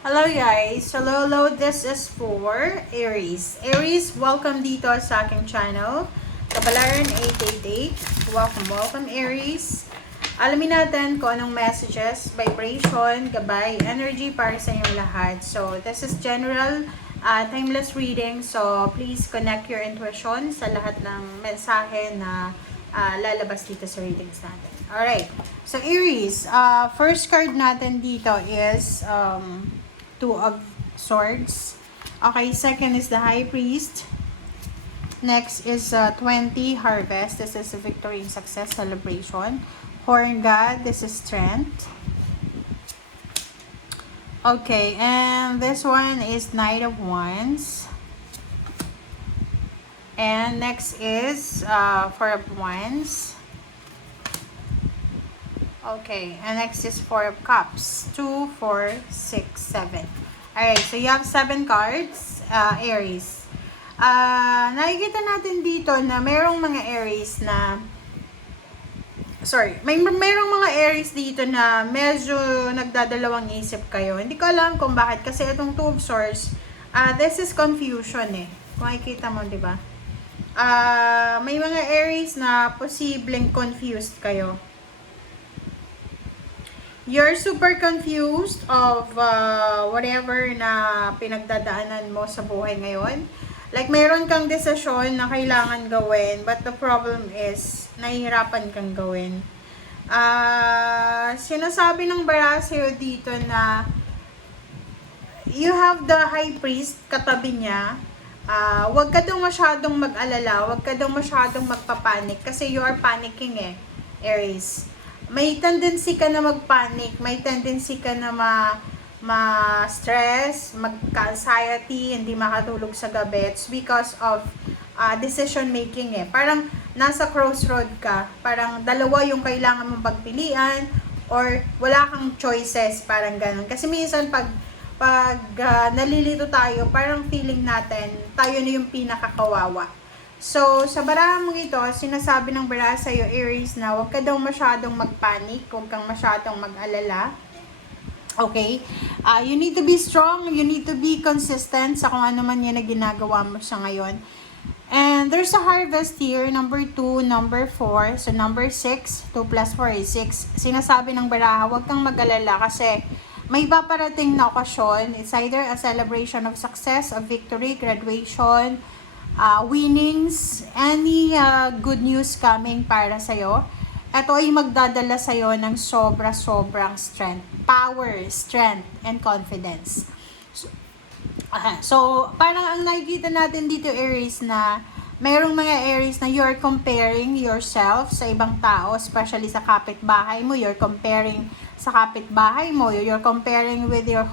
Hello guys! Hello, this is for Aries. Aries, welcome dito sa aking channel. Kabalaran 888. Welcome Aries. Alamin natin kung anong messages, vibration, gabay, energy para sa inyong lahat. So, this is general, timeless reading. So, please connect your intuition sa lahat ng mensahe na lalabas dito sa readings natin. Alright. So, Aries, first card natin dito is Two of Swords. Okay, second is the High Priest. Next is 20, Harvest. This is a victory and success celebration. Horn God, this is Strength. Okay, and this one is Knight of Wands. And next is Four of Wands. Okay, and next is Four of Cups. 2, 4, 6, 7. Alright, so you have 7 cards, Aries. Nakikita natin dito na mayroong mga Aries na mayroong mga Aries dito na medyo nagdadalawang isip kayo. Hindi ko alam kung bakit kasi itong Two of Swords, this is confusion eh. Kung makikita mo, di ba? May mga Aries na posibleng confused kayo. You're super confused of whatever na pinagdadaanan mo sa buhay ngayon. Like, mayroon kang desisyon na kailangan gawin, but the problem is, nahihirapan kang gawin. Sinasabi ng bara sa'yo dito na you have the High Priest katabi niya. Huwag ka daw masyadong mag-alala, huwag ka daw masyadong magpapanik kasi you are panicking eh, Aries. May tendency ka na mag-panic, may tendency ka na ma-stress, magka-anxiety, hindi makatulog sa gabi. It's because of decision making eh. Parang nasa crossroad ka, parang dalawa yung kailangan mong pagpilian or wala kang choices, parang ganun. Kasi minsan pag nalilito tayo, parang feeling natin, tayo na yung pinakakawawa. So, sa barahan mong ito, sinasabi ng bara sa'yo, Aries, na huwag ka daw masyadong magpanik, huwag kang masyadong mag-alala. Okay? You need to be strong, you need to be consistent sa kung ano man yan na ginagawa mo sa ngayon. And there's a harvest here, number 2, number 4, so number 6, 2 plus 4 is 6. Sinasabi ng baraha, huwag kang mag-alala kasi may paparating na okasyon. It's either a celebration of success, of victory, graduation, winnings, any good news coming para sa'yo. Ito ay magdadala sa'yo ng sobra-sobrang strength, power, strength, and confidence. So, parang ang nakikita natin dito, Aries, na mayroong mga Aries na you're comparing yourself sa ibang tao, especially sa kapitbahay mo. You're comparing sa kapitbahay mo, you're comparing with your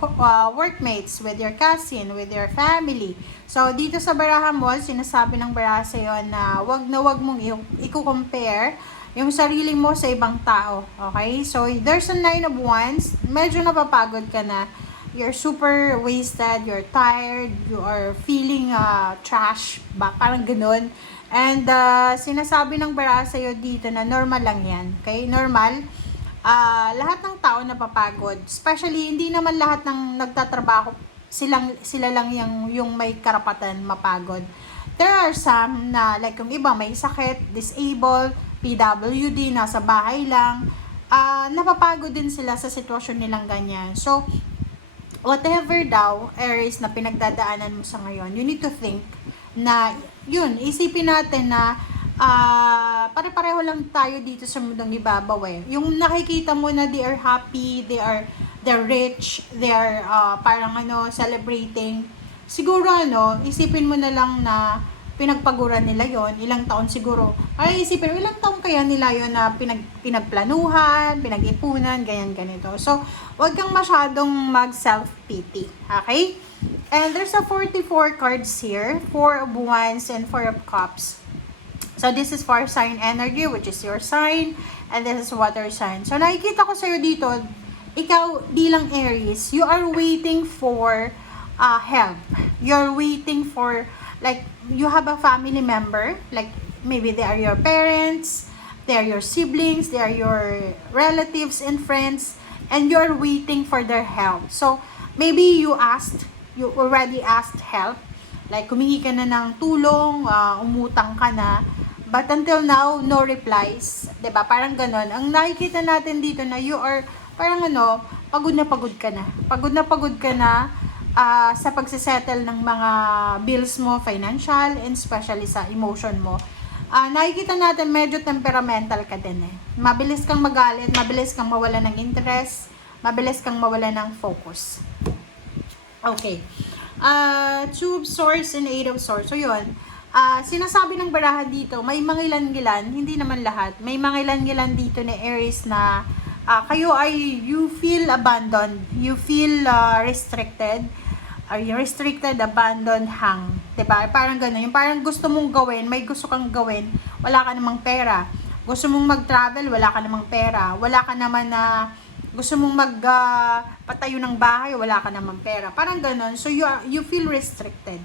workmates, with your cousin, with your family. So, dito sa barahan mo, sinasabi ng baraha sa'yo na wag mong i-compare yung sarili mo sa ibang tao. Okay? So, there's a 9 of Wands. Medyo napapagod ka na. You're super wasted, you're tired, you are feeling trash, parang ganun. And sinasabi ng baraha sa'yo dito na normal lang yan. Okay? Normal. Lahat ng tao napapagod. Especially, hindi naman lahat ng nagtatrabaho, sila lang yung may karapatan mapagod. There are some na, like yung iba may sakit, disabled, PWD, nasa bahay lang. Napapagod din sila sa sitwasyon nilang ganyan. So, whatever daw, Aries, na pinagdadaanan mo sa ngayon, you need to think na, yun, isipin natin na, pare-pareho lang tayo dito sa mundong ibabaw eh. Yung nakikita mo na they are happy, they're rich, they're parang celebrating. Siguro isipin mo na lang na pinagpaguran nila yon, ilang taon siguro. Ay isipin mo, ilang taon kaya nila yon na pinagplanuhan, pinag-ipunan, ganyan ganito. So, wag kang masyadong mag-self-pity. Okay? And there's a 44 cards here, 4 of Wands and 4 of Cups. So, this is fire sign energy, which is your sign. And this is water sign. So, nakikita ko sa'yo dito, ikaw bilang Aries, you are waiting for help. You're waiting for, like, you have a family member. Like, maybe they are your parents, they are your siblings, they are your relatives and friends. And you're waiting for their help. So, maybe you already asked help, like humingi ka na ng tulong, umutang ka na, but until now, no replies, 'di ba? Parang ganon. Ang nakikita natin dito na you are, parang pagod na pagod ka na. Pagod na pagod ka na sa pagsisettle ng mga bills mo, financial, and especially sa emotion mo. Nakikita natin medyo temperamental ka din eh. Mabilis kang magalit, mabilis kang mawala ng interest, mabilis kang mawala ng focus. Okay. Two of Swords and Eight of Swords. So, yun. Sinasabi ng baraha dito, may mangilan-ngilan, hindi naman lahat, may mangilan-ngilan dito na Aries na kayo ay, you feel abandoned, you feel restricted, abandoned, hang. Diba? Parang gano'n. Yung parang gusto mong gawin, may gusto kang gawin, wala ka namang pera. Gusto mong mag-travel, wala ka namang pera. Wala ka naman na gusto mong patayo ng bahay, wala ka namang pera. Parang gano'n. So, you feel restricted.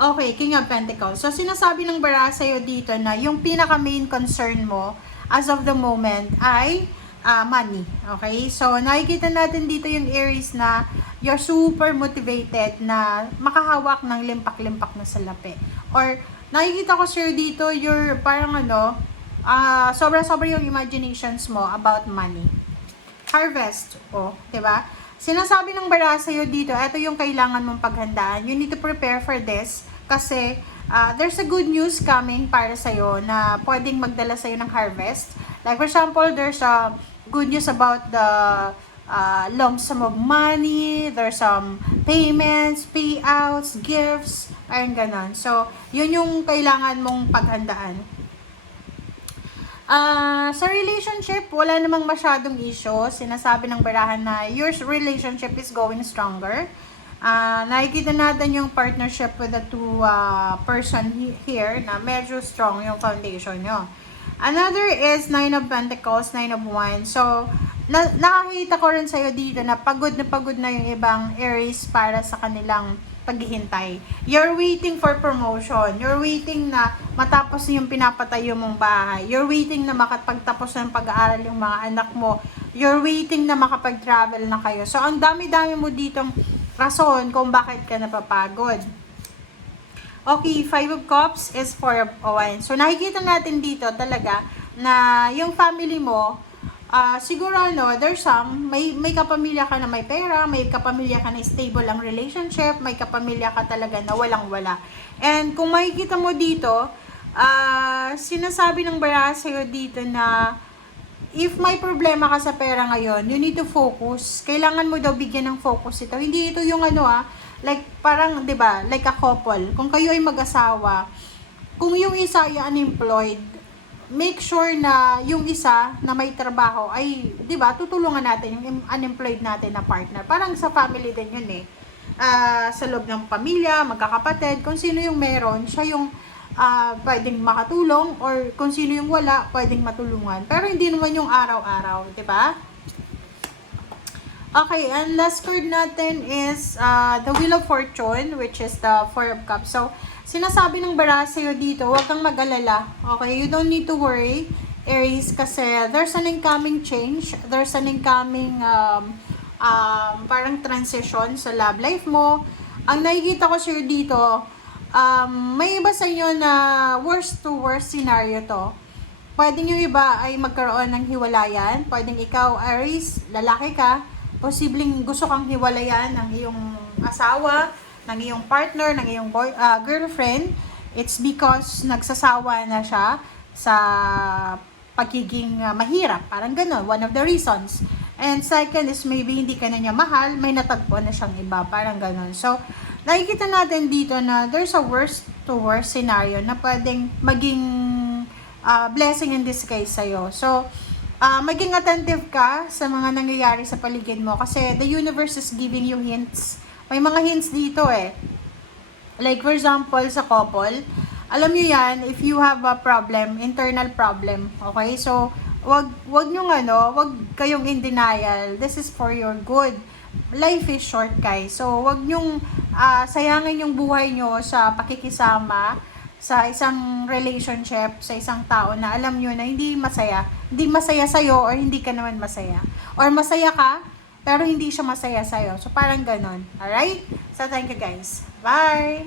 Okay, King of Pentacles. So, sinasabi ng baraha sa'yo dito na yung pinaka-main concern mo as of the moment ay money. Okay? So, nakikita natin dito yung Aries na you're super motivated na makahawak ng limpak-limpak na salapi. Or, nakikita ko sir dito, you're parang sobra-sobra yung imaginations mo about money. Harvest. Diba? Sinasabi ng baraha sa'yo dito, ito yung kailangan mong paghandaan. You need to prepare for this kasi there's a good news coming para sa'yo na pwedeng magdala sa'yo ng harvest. Like for example, there's a good news about the lump sum of money, there's some payments, payouts, gifts, ayun ganon. So, yun yung kailangan mong paghandaan. Sa relationship, wala namang masyadong issue. Sinasabi ng barahan na your relationship is going stronger. Nakikita natin yung partnership with the two person here na medyo strong yung foundation nyo. Another is Nine of Pentacles, Nine of Wands. So, nakakita ko rin sa'yo dito na pagod na yung ibang Aries para sa kanilang paghihintay. You're waiting for promotion. You're waiting na matapos yung pinapatayo mong bahay. You're waiting na makapagtapos ng pag-aaral yung mga anak mo. You're waiting na makapag-travel na kayo. So, ang dami-dami mo ditong rason kung bakit ka napapagod. Okay, Five of Cups is Four of Wands. So, nakikita natin dito talaga na yung family mo, siguro there's some, may kapamilya ka na may pera, may kapamilya ka na stable ang relationship, may kapamilya ka talaga na walang-wala. And kung makikita mo dito, sinasabi ng baraha sa'yo dito na if may problema ka sa pera ngayon, you need to focus. Kailangan mo daw bigyan ng focus ito. Hindi ito yung like parang, 'di ba, like a couple. Kung kayo ay mag-asawa, kung yung isa ay unemployed, make sure na yung isa na may trabaho ay, 'di ba, tutulungan natin yung unemployed natin na partner. Parang sa family din yun eh. Sa loob ng pamilya, magkakapatid, kung sino yung meron, siya yung pwedeng makatulong, or kung sino yung wala, pwedeng matulungan. Pero hindi naman yung araw-araw, 'di ba? Okay, and last card natin is the Wheel of Fortune, which is the Four of Cups. So, sinasabi ng baraha sa'yo dito, huwag kang mag-alala. Okay, you don't need to worry, Aries, kasi there's an incoming change, there's an incoming parang transition sa love life mo. Ang nakikita ko sa'yo dito, may iba sa inyo na worst to worst scenario to. Pwedeng yung iba ay magkaroon ng hiwalayan. Pwedeng ikaw, Aries, lalaki ka, posibleng gusto kang hiwalayan ng iyong asawa, ng iyong partner, ng iyong girlfriend. It's because nagsasawa na siya sa pagiging mahirap. Parang gano'n, one of the reasons. And second is maybe hindi ka na niya mahal, may natagpo na siyang iba. Parang gano'n. So, nakikita natin dito na there's a worst to worst scenario na pwedeng maging blessing in disguise sa'yo. So, maging attentive ka sa mga nangyayari sa paligid mo kasi the universe is giving you hints. May mga hints dito eh. Like for example, sa couple, alam nyo yan, if you have a problem, internal problem, okay? So, wag kayong in denial. This is for your good. Life is short, guys. So, wag nyong sayangin yung buhay nyo sa pakikisama sa isang relationship, sa isang tao na alam nyo na hindi masaya sa'yo or hindi ka naman masaya. Or masaya ka, pero hindi siya masaya sa'yo. So, parang ganon. Alright? So, thank you guys. Bye!